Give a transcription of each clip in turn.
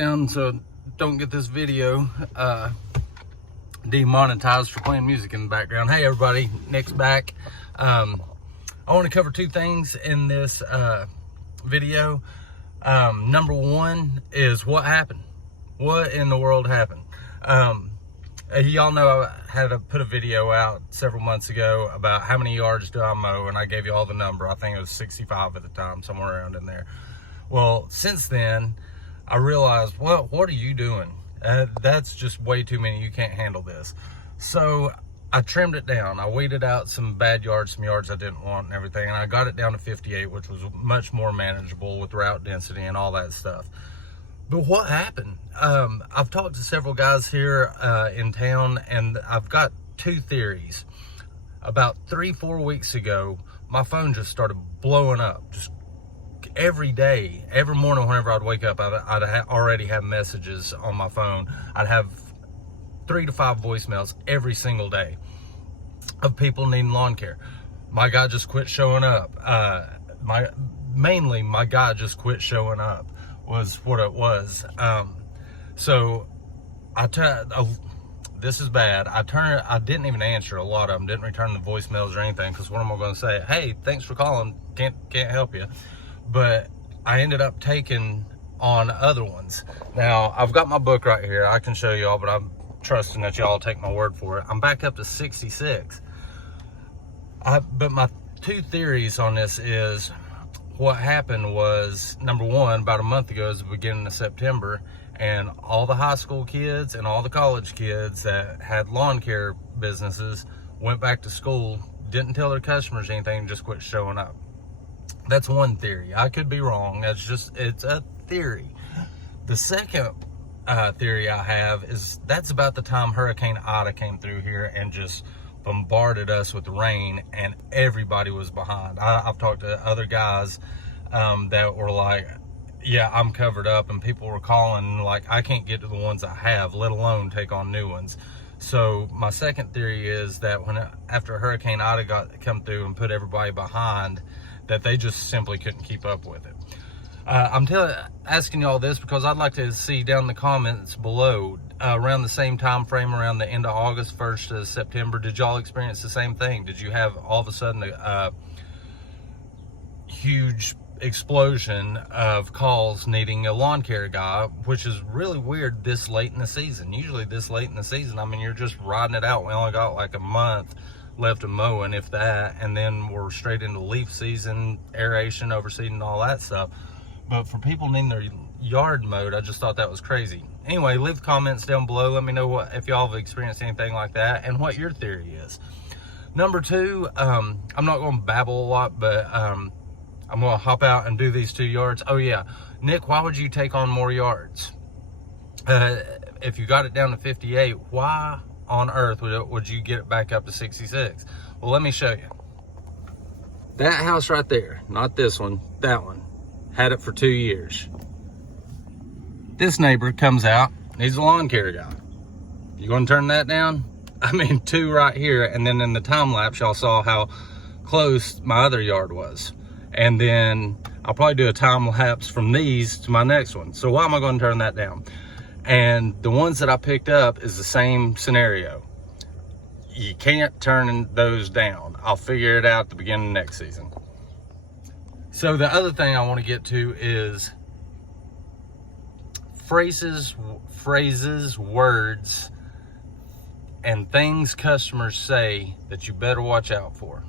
down so don't get this video demonetized for playing music in the background. Hey everybody, Nick's back. I want to cover two things in this video. Number one is what happened. What in the world happened? Y'all know I had to put a video out several months ago about how many yards do I mow, and I gave you all the number. I think it was 65 at the time, somewhere around in there. Well, since then, I realized, well, what are you doing? That's just way too many. You can't handle this. So I trimmed it down. I weeded out some bad yards, some yards I didn't want and everything, and I got it down to 58, which was much more manageable with route density and all that stuff. But what happened? I've talked to several guys here in town, and I've got two theories. About 3-4 weeks ago, my phone just started blowing up. Just every day, every morning whenever I'd wake up, I'd already have messages on my phone. I'd have 3 to 5 voicemails every single day of people needing lawn care. My guy just quit showing up. Mainly my guy just quit showing up was what it was. So this is bad. I didn't even answer a lot of them, didn't return the voicemails or anything, because what am I going to say? Hey, thanks for calling, can't help you. But I ended up taking on other ones. Now, I've got my book right here. I can show y'all, but I'm trusting that y'all take my word for it. I'm back up to 66. But my two theories on this is, what happened was, number one, about a month ago, is the beginning of September, and all the high school kids and all the college kids that had lawn care businesses went back to school, didn't tell their customers anything, just quit showing up. That's one theory. I could be wrong. It's a theory. The second theory I have is that's about the time Hurricane Ida came through here and just bombarded us with rain, and everybody was behind. I've talked to other guys that were like, yeah, I'm covered up, and people were calling like, I can't get to the ones I have, let alone take on new ones. So my second theory is that after Hurricane Ida come through and put everybody behind, that they just simply couldn't keep up with it. I'm asking y'all this because I'd like to see down in the comments below, around the same time frame, around the end of August, 1st of September, did y'all experience the same thing? Did you have all of a sudden a huge explosion of calls needing a lawn care guy, which is really weird this late in the season? Usually this late in the season, I mean, you're just riding it out. We only got like a month left of mowing, if that, and then we're straight into leaf season, aeration, overseeding, all that stuff. But for people needing their yard mowed, I just thought that was crazy. Anyway, leave comments down below. Let me know if y'all have experienced anything like that and what your theory is. Number two, I'm not going to babble a lot, but I'm going to hop out and do these 2 yards. Oh yeah, Nick, why would you take on more yards? If you got it down to 58, why on earth would you get it back up to 66? Well, let me show you. That house right there, not this one, that one, had it for 2 years. This neighbor comes out, needs a lawn care guy. You gonna turn that down? I mean, 2 right here, and then in the time lapse, y'all saw how close my other yard was. And then I'll probably do a time lapse from these to my next one. So why am I gonna turn that down? And the ones that I picked up is the same scenario. You can't turn those down. I'll figure it out at the beginning of next season. So the other thing I want to get to is phrases, words, and things customers say that you better watch out for.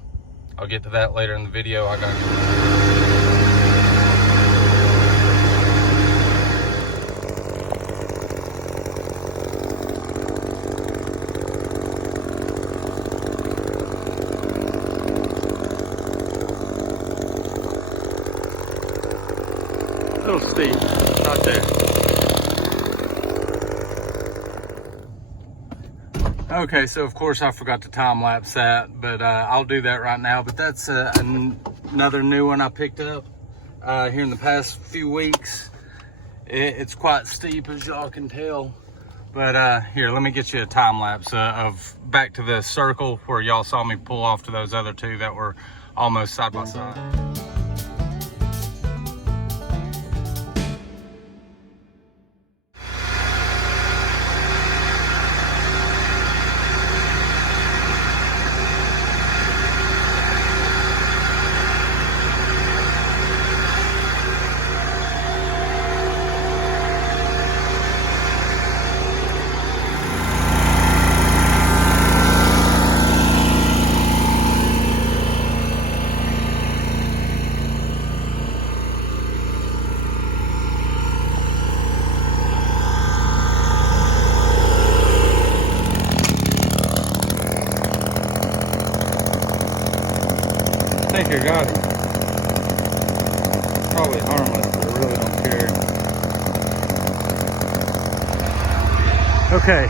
I'll get to that later in the video. I got little steep, not there. Okay, so of course I forgot to time lapse that, but I'll do that right now. But that's another new one I picked up here in the past few weeks. It's quite steep, as y'all can tell. But here, let me get you a time lapse of back to the circle where y'all saw me pull off to those other two that were almost side by side. Little 'Sti, not there. Okay, so of course I forgot to time lapse that, but I'll do that right now. But that's another new one I picked up here in the past few weeks. It's quite steep, as y'all can tell. But here, let me get you a time lapse of back to the circle where y'all saw me pull off to those other two that were almost side by side. think I got him. Probably harmless, but I really don't care. Okay,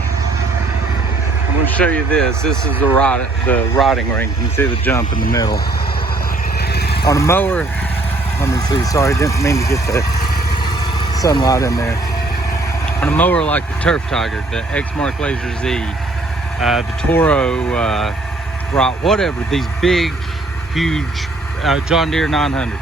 I'm going to show you this. This is the riding ring. You can see the jump in the middle. On a mower, let me see. Sorry, didn't mean to get the sunlight in there. On a mower like the Turf Tiger, the Exmark Laser Z, the Toro Rot, whatever, these big, huge John Deere 900.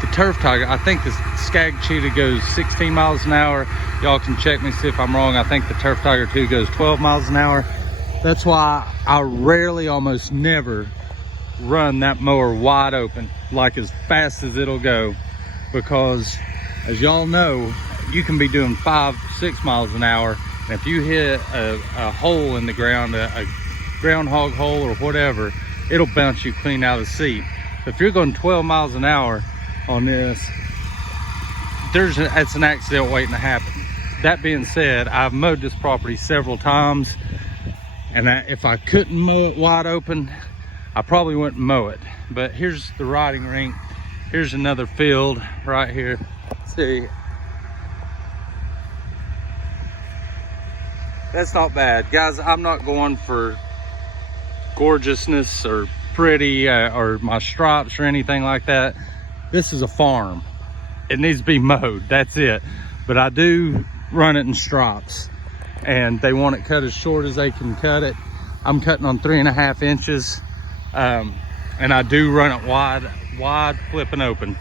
The Turf Tiger, I think the Skag Cheetah goes 16 miles an hour. Y'all can check me, see if I'm wrong. I think the Turf Tiger 2 goes 12 miles an hour. That's why I rarely, almost never, run that mower wide open, like as fast as it'll go, because as y'all know, you can be doing 5-6 miles an hour, and if you hit a hole in the ground, a groundhog hole or whatever, it'll bounce you clean out of the seat. If you're going 12 miles an hour on this, it's an accident waiting to happen. That being said, I've mowed this property several times, and if I couldn't mow it wide open, I probably wouldn't mow it. But here's the riding rink. Here's another field right here. See, that's not bad, guys. I'm not going for gorgeousness or pretty or my stripes or anything like that. This is a farm. It needs to be mowed, that's it. But I do run it in stripes, and they want it cut as short as they can cut it. I'm cutting on 3.5 inches, and I do run it wide, flipping open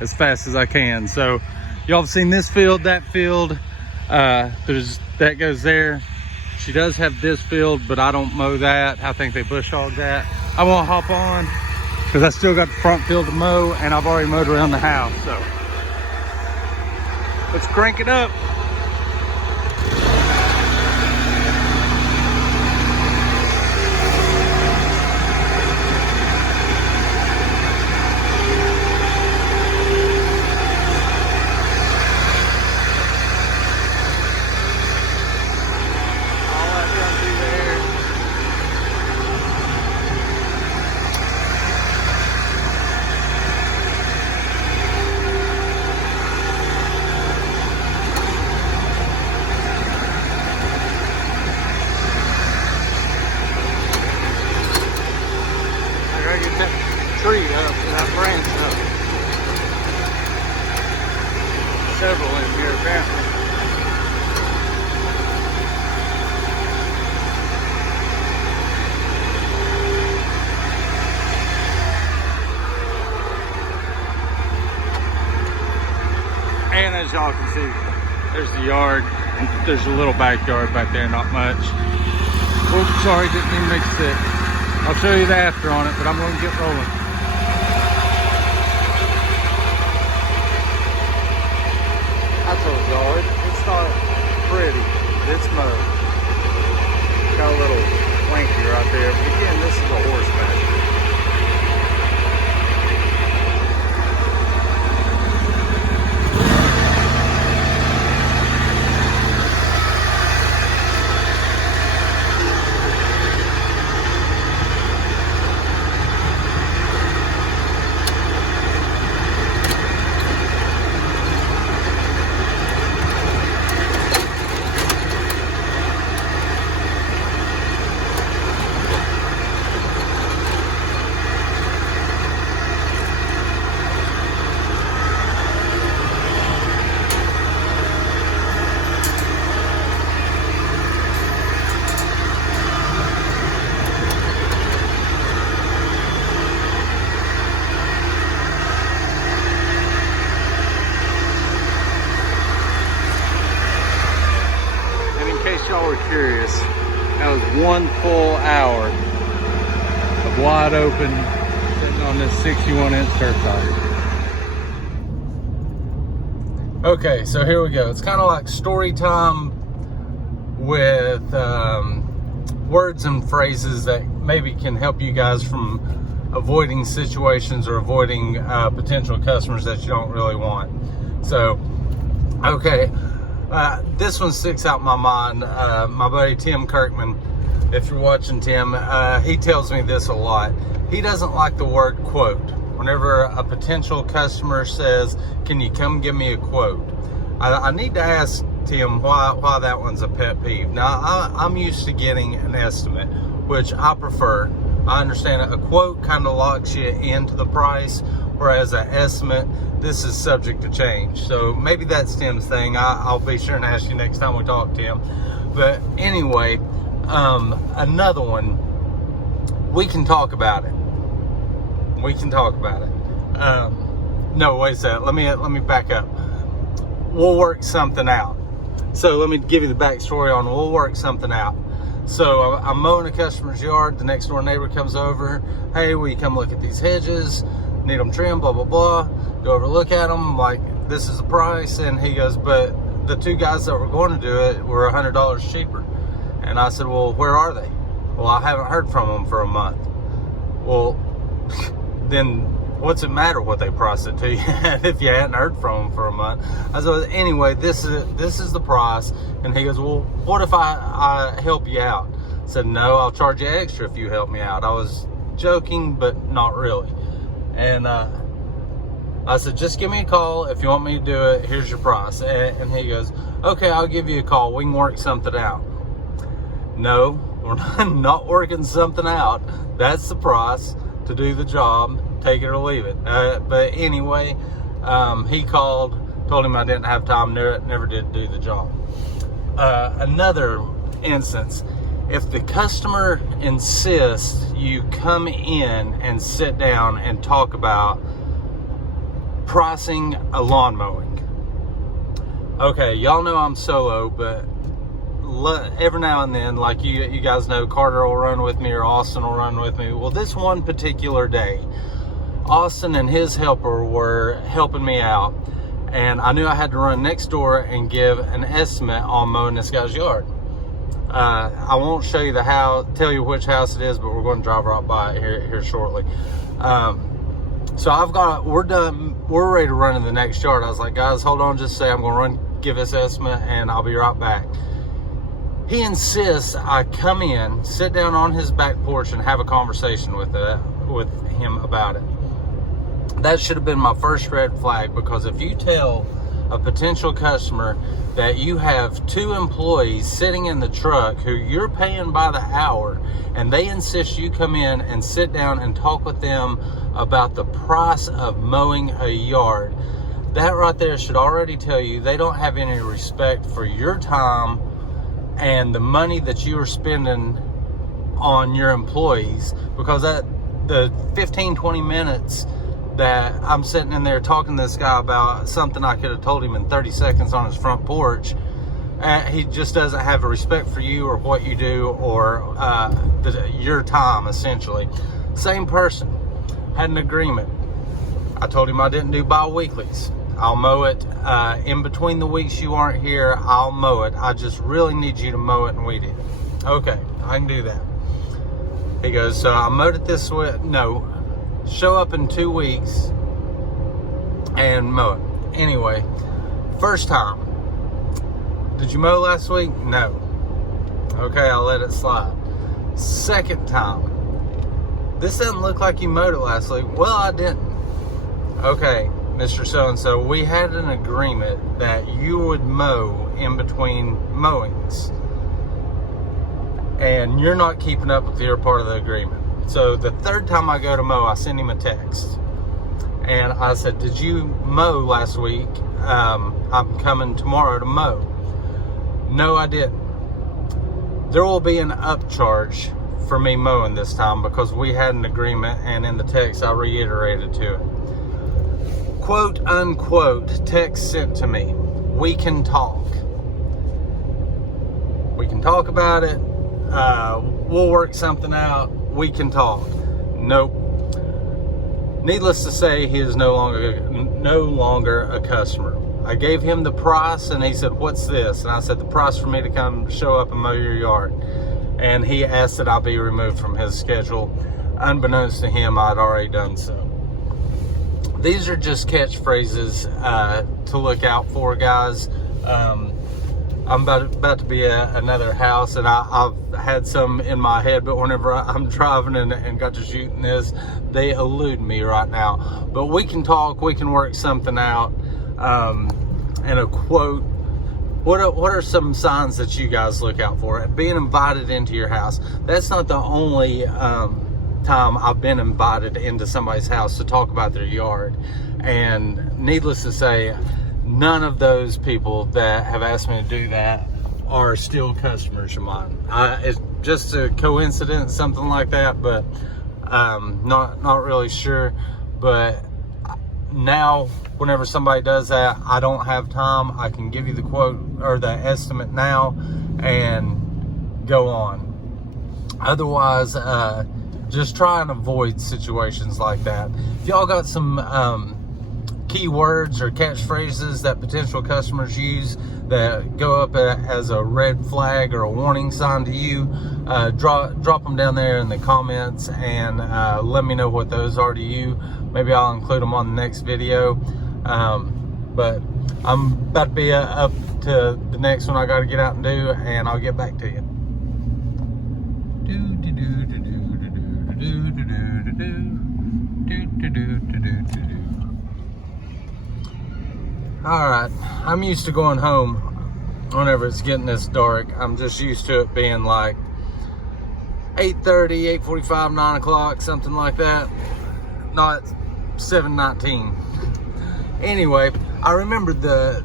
as fast as I can. So y'all have seen this field, that field, that goes there. She does have this field, but I don't mow that. I think they bush hog that. I won't hop on because I still got the front field to mow, and I've already mowed around the house. So let's crank it up. Tree up, that branch up. Several in here apparently. And as y'all can see, there's the yard, and there's a little backyard back there, not much. Oops, sorry, didn't mean to mix it. I'll show you the after on it, but I'm going to get rolling. I told y'all, it's not pretty, it's mowed. Got a little wanky right there, but again, this is a horse pasture. Y'all were curious, that was 1 full hour of wide open sitting on this 61-inch Turf Tiger. Okay, so here we go. It's kind of like story time with words and phrases that maybe can help you guys from avoiding situations or avoiding potential customers that you don't really want. So, okay. This one sticks out in my mind. My buddy Tim Kirkman, if you're watching, Tim, he tells me this a lot. He doesn't like the word quote. Whenever a potential customer says, can you come give me a quote? I need to ask Tim why that one's a pet peeve. Now, I'm used to getting an estimate, which I prefer. I understand a quote kind of locks you into the price, whereas an estimate, this is subject to change. So maybe that's Tim's thing. I'll be sure and ask you next time we talk, Tim. But anyway, another one, we can talk about it. We can talk about it. No, wait a second. Let me back up. We'll work something out. So let me give you the backstory on we'll work something out. So I'm mowing a customer's yard. The next door neighbor comes over. Hey, will you come look at these hedges? Need them trimmed, blah, blah, blah. Go over, look at them. Like, this is the price. And he goes, but the two guys that were going to do it were $100 cheaper. And I said, well, where are they? Well, I haven't heard from them for a month. Well, then what's it matter what they price it to you if you hadn't heard from them for a month? I said, anyway, this is the price. And he goes, well, what if I help you out? I said, no, I'll charge you extra if you help me out. I was joking, but not really. And I said, just give me a call. If you want me to do it, here's your price. And he goes, okay, I'll give you a call. We can work something out. No, we're not working something out. That's the price to do the job. Take it or leave it. But anyway, he called, told him I didn't have time, never did do the job. Another instance, if the customer insists you come in and sit down and talk about pricing a lawn mowing. Okay, y'all know I'm solo, but every now and then, like you guys know, Carter will run with me or Austin will run with me. Well, this one particular day, Austin and his helper were helping me out, and I knew I had to run next door and give an estimate on mowing this guy's yard. I won't show you the house, tell you which house it is, but we're going to drive right by it here shortly. So we're done, we're ready to run in the next yard. I was like, guys, hold on just a second. I'm going to give this estimate and I'll be right back. He insists I come in, sit down on his back porch and have a conversation with him about it. That should have been my first red flag, because if you tell a potential customer that you have 2 employees sitting in the truck who you're paying by the hour, and they insist you come in and sit down and talk with them about the price of mowing a yard, that right there should already tell you they don't have any respect for your time and the money that you are spending on your employees. Because the 15-20 minutes that I'm sitting in there talking to this guy about something I could have told him in 30 seconds on his front porch, he just doesn't have a respect for you or what you do, or your time, essentially. Same person, had an agreement. I told him I didn't do bi-weeklies. I'll mow it in between the weeks you aren't here. I'll mow it. I just really need you to mow it and weed it. Okay, I can do that. He goes, so I mowed it this way. No, show up in 2 weeks and mow it. Anyway, first time. Did you mow last week? No. Okay, I'll let it slide. Second time. This doesn't look like you mowed it last week. Well, I didn't. Okay, Mr. So-and-so, we had an agreement that you would mow in between mowings, and you're not keeping up with your part of the agreement. So the third time I go to mow, I send him a text. And I said, did you mow last week? I'm coming tomorrow to mow. No, I didn't. There will be an upcharge for me mowing this time, because we had an agreement, and in the text I reiterated to it. Quote unquote text sent to me. We can talk. We can talk about it. We'll work something out. We can talk. Nope. Needless to say, he is no longer a customer. I gave him the price, and he said, what's this? And I said, the price for me to come show up and mow your yard. And he asked that I be removed from his schedule. Unbeknownst to him, I'd already done so. These are just catchphrases to look out for, guys. I'm about to be at another house, and I've had some in my head, but whenever I'm driving and got to shooting this, they elude me right now. But we can talk, we can work something out. And a quote, what are some signs that you guys look out for? Being invited into your house. That's not the only time I've been invited into somebody's house to talk about their yard. And needless to say, none of those people that have asked me to do that are still customers of mine. It's just a coincidence, something like that, but not really sure. But now, whenever somebody does that, I don't have time. I can give you the quote or the estimate now and go on. Otherwise, just try and avoid situations like that. If y'all got some keywords or catchphrases that potential customers use that go up as a red flag or a warning sign to you, drop them down there in the comments and let me know what those are to you. Maybe I'll include them on the next video. But I'm about to be up to the next one I got to get out and do, and I'll get back to you. Alright, I'm used to going home whenever it's getting this dark. I'm just used to it being like 8:30, 8:45, 9 o'clock, something like that. Not 7:19. Anyway, I remembered the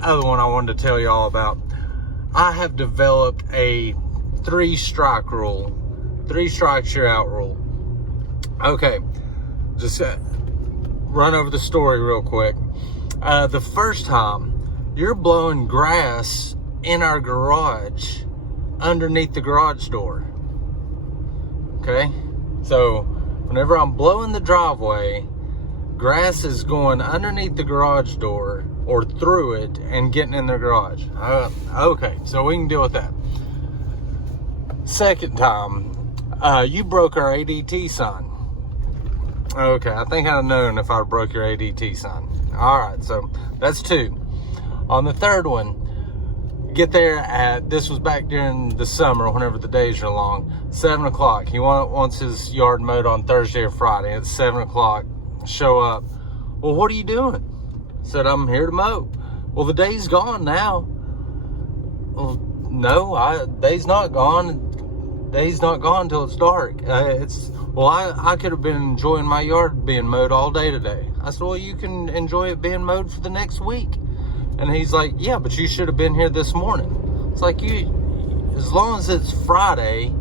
other one I wanted to tell y'all about. I have developed a 3-strike rule. 3 strikes, you're out rule. Okay, just run over the story real quick. The first time, you're blowing grass in our garage underneath the garage door. Okay? So, whenever I'm blowing the driveway, grass is going underneath the garage door or through it and getting in the garage. Okay, so we can deal with that. Second time, you broke our ADT sign. Okay, I think I'd have known if I broke your ADT sign. Alright, so that's 2. On the third one, get there at, this was back during the summer, whenever the days are long, 7 o'clock. He wants his yard mowed on Thursday or Friday. It's 7 o'clock. Show up. Well, what are you doing? Said, I'm here to mow. Well, the day's gone now. Well, no, day's not gone. Day's not gone until it's dark. I could have been enjoying my yard being mowed all day today. I said, well, you can enjoy it being mowed for the next week. And he's like, yeah, but you should have been here this morning. It's like, as long as it's Friday,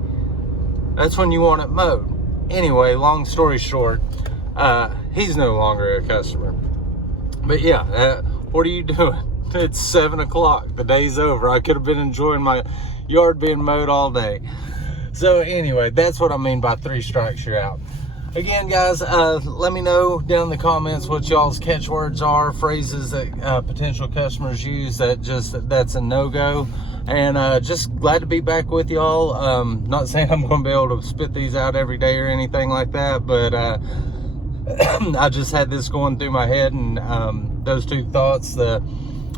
that's when you want it mowed. Anyway, long story short, he's no longer a customer. But yeah, what are you doing? It's 7 o'clock. The day's over. I could have been enjoying my yard being mowed all day. So anyway, that's what I mean by 3 strikes, you're out. Again, guys, let me know down in the comments what y'all's catchwords are, phrases that potential customers use that's a no-go. And just glad to be back with y'all. Not saying I'm going to be able to spit these out every day or anything like that, but I just had this going through my head, and those 2 thoughts,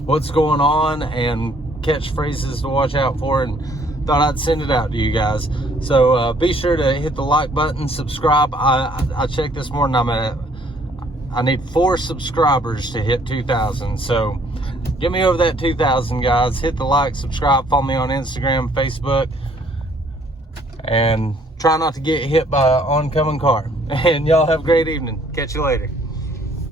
what's going on and catchphrases to watch out for, and thought I'd send it out to you guys. So be sure to hit the like button, subscribe. I checked this morning, I need 4 subscribers to hit 2,000. So get me over that 2,000, guys. Hit the like, subscribe, follow me on Instagram, Facebook, and try not to get hit by an oncoming car. And y'all have a great evening. Catch you later.